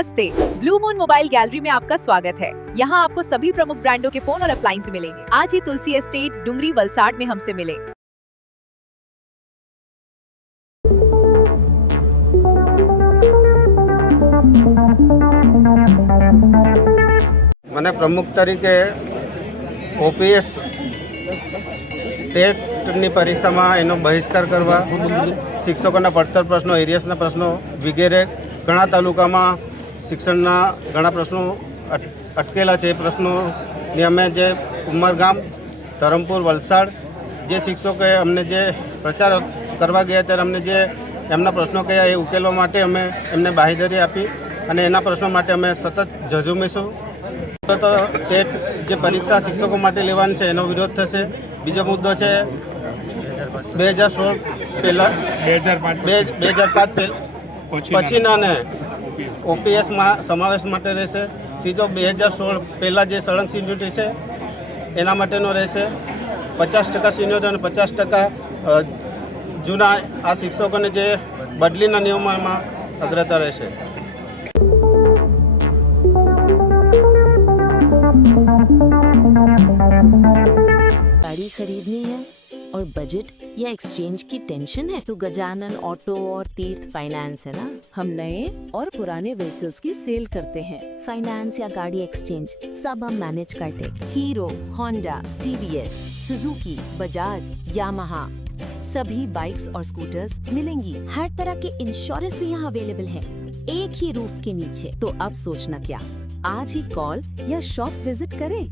नमस्ते, blue moon mobile gallery में आपका स्वागत है। यहाँ आपको सभी प्रमुख ब्रांडों के फोन और अप्लायंस मिलेंगे। आज ही तुलसी एस्टेट डुंगरी वलसाड में हमसे मिले। મને પ્રમુખ તરીકે ઓપીએસ ટેટની પરીક્ષામાં એનો બહિષ્કાર કરવા, શિક્ષકોના પડતર પ્રશ્નો, એરિયસના પ્રશ્નો વગેરે ઘણા તાલુકામાં શિક્ષણના ઘણા પ્રશ્નો અટકેલા છે. એ પ્રશ્નોની અમે જે ઉમરગામ, ધરમપુર, વલસાડ જે શિક્ષકોએ અમને જે પ્રચાર કરવા ગયા ત્યારે અમને જે એમના પ્રશ્નો કયા એ ઉકેલવા માટે અમે એમને બાંહેધરી આપી અને એના પ્રશ્નો માટે અમે સતત ઝઝુમીશું. તો ટેટ જે પરીક્ષા શિક્ષકો માટે લેવાની છે એનો વિરોધ થશે. બીજો મુદ્દો છે 2016 પહેલાં 2005 પછીનાને ઓપીએસમાં સમાવેશ માટે રહેશે. ત્રીજો 2016 પહેલાં જે સળંગ સિન્યુટી છે એના માટેનો રહેશે. 50% સિન્યુટી અને 50% જૂના આ શિક્ષકોને જે બદલીના નિયમોમાં અગ્રતા રહેશે. गाड़ी खरीदनी है और बजट या एक्सचेंज की टेंशन है तो गजानन ऑटो और तीर्थ फाइनेंस है ना। हम नए और पुराने व्हीकल्स की सेल करते हैं। फाइनेंस या गाड़ी एक्सचेंज सब हम मैनेज करते। Hero, Honda, TVS, Suzuki, Bajaj, Yamaha सभी बाइक्स और स्कूटर्स मिलेंगी। हर तरह के इंश्योरेंस भी यहाँ अवेलेबल है एक ही रूफ के नीचे। तो अब सोचना क्या, आज ही कॉल या शॉप विजिट करें।